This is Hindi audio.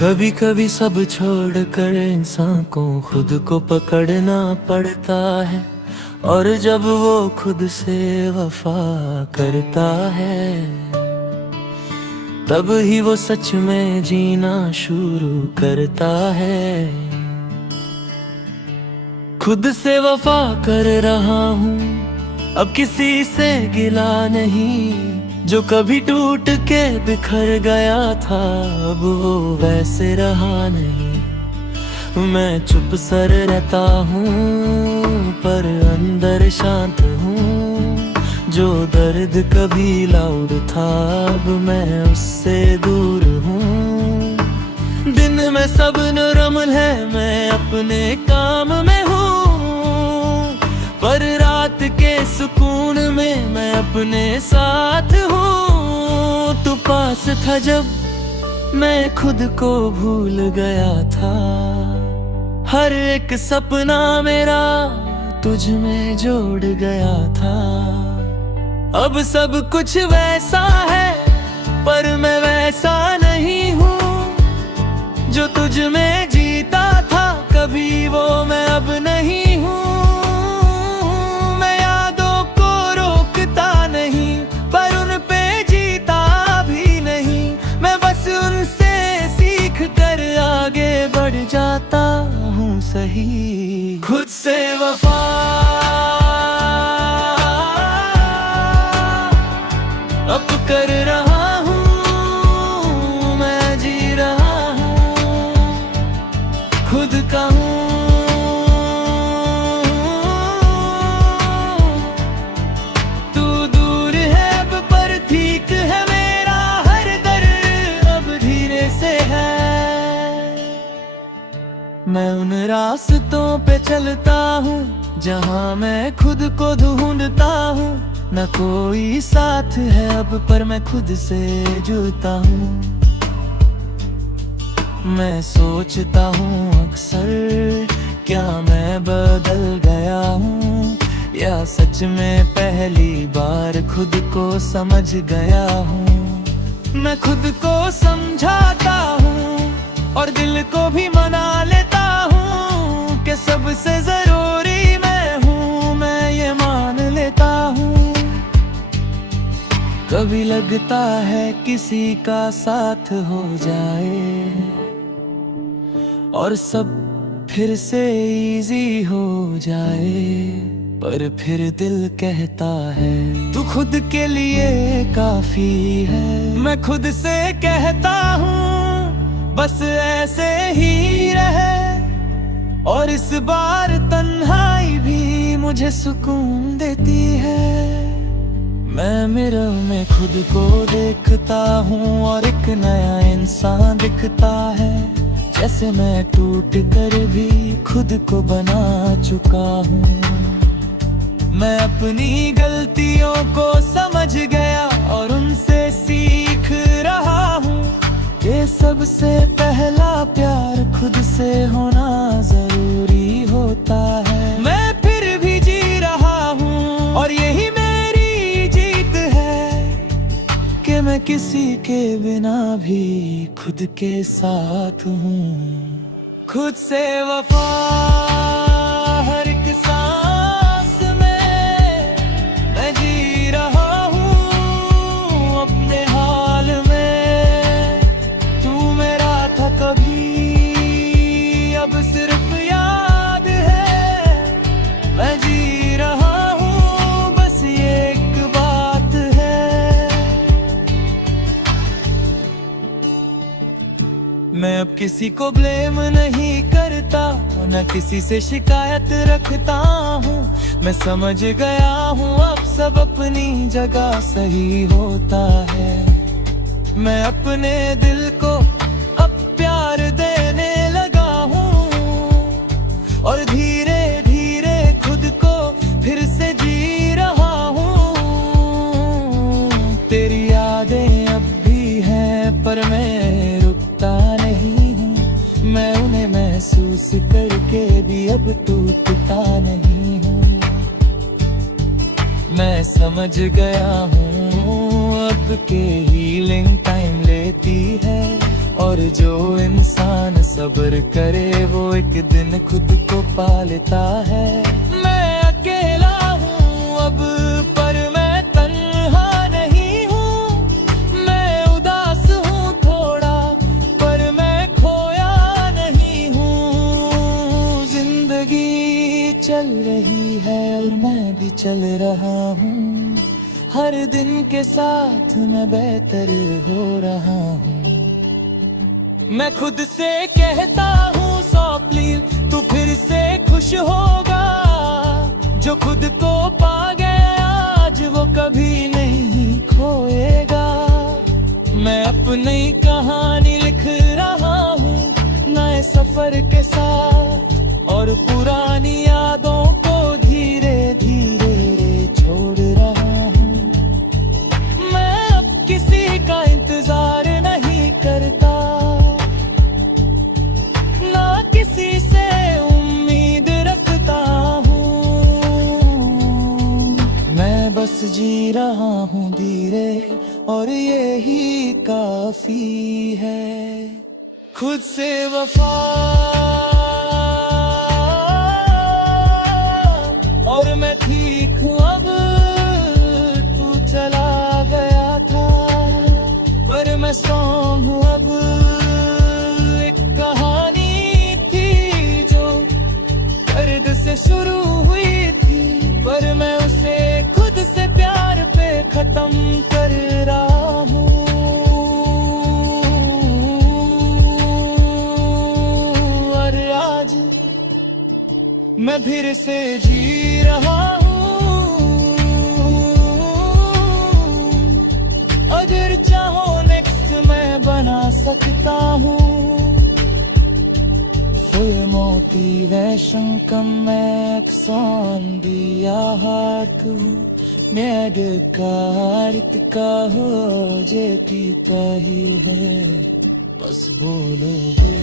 कभी कभी सब छोड़कर इंसान को खुद को पकड़ना पड़ता है, और जब वो खुद से वफा करता है तब ही वो सच में जीना शुरू करता है। खुद से वफा कर रहा हूँ, अब किसी से गिला नहीं। जो कभी टूट के बिखर गया था अब वो वैसे रहा नहीं। मैं चुप सर रहता हूँ पर अंदर शांत हूँ। जो दर्द कभी लाउड था अब मैं उससे दूर हूँ। दिन में सब नरम है, मैं अपने काम में हूँ, पर रात के सुकून में मैं अपने साथ हूँ। तू पास था जब मैं खुद को भूल गया था। हर एक सपना मेरा तुझ में जोड़ गया था। अब सब कुछ वैसा है पर मैं वैसा नहीं हूँ। जो तुझ में जीता था कभी वो मैं अब नहीं हूँ। जाता हूँ सही खुद से वफा अब कर रहा हूँ। मैं जी रहा हूँ, खुद का हूँ। तू दूर है अब पर ठीक है मेरा हर दर्द अब धीरे से है। मैं उन रास्तों पे चलता हूँ जहाँ मैं खुद को ढूंढता हूँ। न कोई साथ है अब पर मैं खुद से जुड़ता हूँ। मैं सोचता हूँ अक्सर क्या मैं बदल गया हूँ, या सच में पहली बार खुद को समझ गया हूँ। मैं खुद को समझाता हूँ और दिल को भी मना लेता हूँ कि सबसे जरूरी मैं हूँ, मैं ये मान लेता हूँ। कभी लगता है किसी का साथ हो जाए और सब फिर से इजी हो जाए, पर फिर दिल कहता है तू खुद के लिए काफी है। मैं खुद से कहता हूँ बस ऐसे ही रहे, और इस बार तन्हाई भी मुझे सुकून देती है। मैं मिरर में खुद को देखता हूँ और एक नया इंसान दिखता है। जैसे मैं टूट कर भी खुद को बना चुका हूँ। मैं अपनी गलतियों को समझ गया और उनसे सीख रहा हूँ। ये सबसे पहला प्यार खुद से होना जरूरी होता है। मैं फिर भी जी रहा हूँ और यही मेरी जीत है कि मैं किसी के बिना भी खुद के साथ हूँ। खुद से वफा हर एक सांस में मैं जी रहा हूँ अपने हाल में। तू मेरा था कभी अब सिर्फ याद है, मैं जी रहा हूँ बस ये एक बात है। मैं अब किसी को ब्लेम नहीं करता, न किसी से शिकायत रखता हूँ। मैं समझ गया हूँ अब सब अपनी जगह सही होता है। मैं अपने दिल को अब प्यार देने लगा हूँ और धीरे धीरे खुद को फिर से जी रहा हूँ। तेरी यादें अब भी हैं पर मैं रुकता नहीं हूँ। मैं उन्हें महसूस करके भी अब टूटता नहीं हूँ। मैं समझ गया हूँ अब के हीलिंग टाइम लेती है, और जो इंसान सब्र करे वो एक दिन खुद को पा लेता है। मैं अकेला हूँ अब पर मैं तन्हा नहीं हूँ, मैं उदास हूँ थोड़ा पर मैं खोया नहीं हूँ। जिंदगी चल रही है और मैं भी चल रहा हूँ, हर दिन के साथ मैं बेहतर हो रहा हूँ। मैं खुद से कहता हूँ 100 प्लीज तू फिर से खुश होगा, जो खुद को पा गया आज वो कभी नहीं खोएगा। मैं अपनी कहानी लिख रहा हूँ नए सफर के साथ, और पुरानी यादों को धीरे धीरे छोड़ रहा हूँ। मैं अब किसी का इंतजार नहीं करता, किसी से उम्मीद रखता हूँ। मैं बस जी रहा हूँ धीरे और यही काफी है। खुद से वफा और मैं ठीक हूँ अब, तू चला गया था पर मैं स्ट्रॉन्ग हूँ अब। से शुरू हुई थी पर मैं उसे खुद से प्यार पे खत्म कर रहा हूँ। और आज मैं फिर से जी रहा हूँ, अगर चाहो नेक्स्ट मैं बना सकता हूँ। Motivation on दिया हाथ मेरे कार्त का हो जे की ही है, बस बोलोगे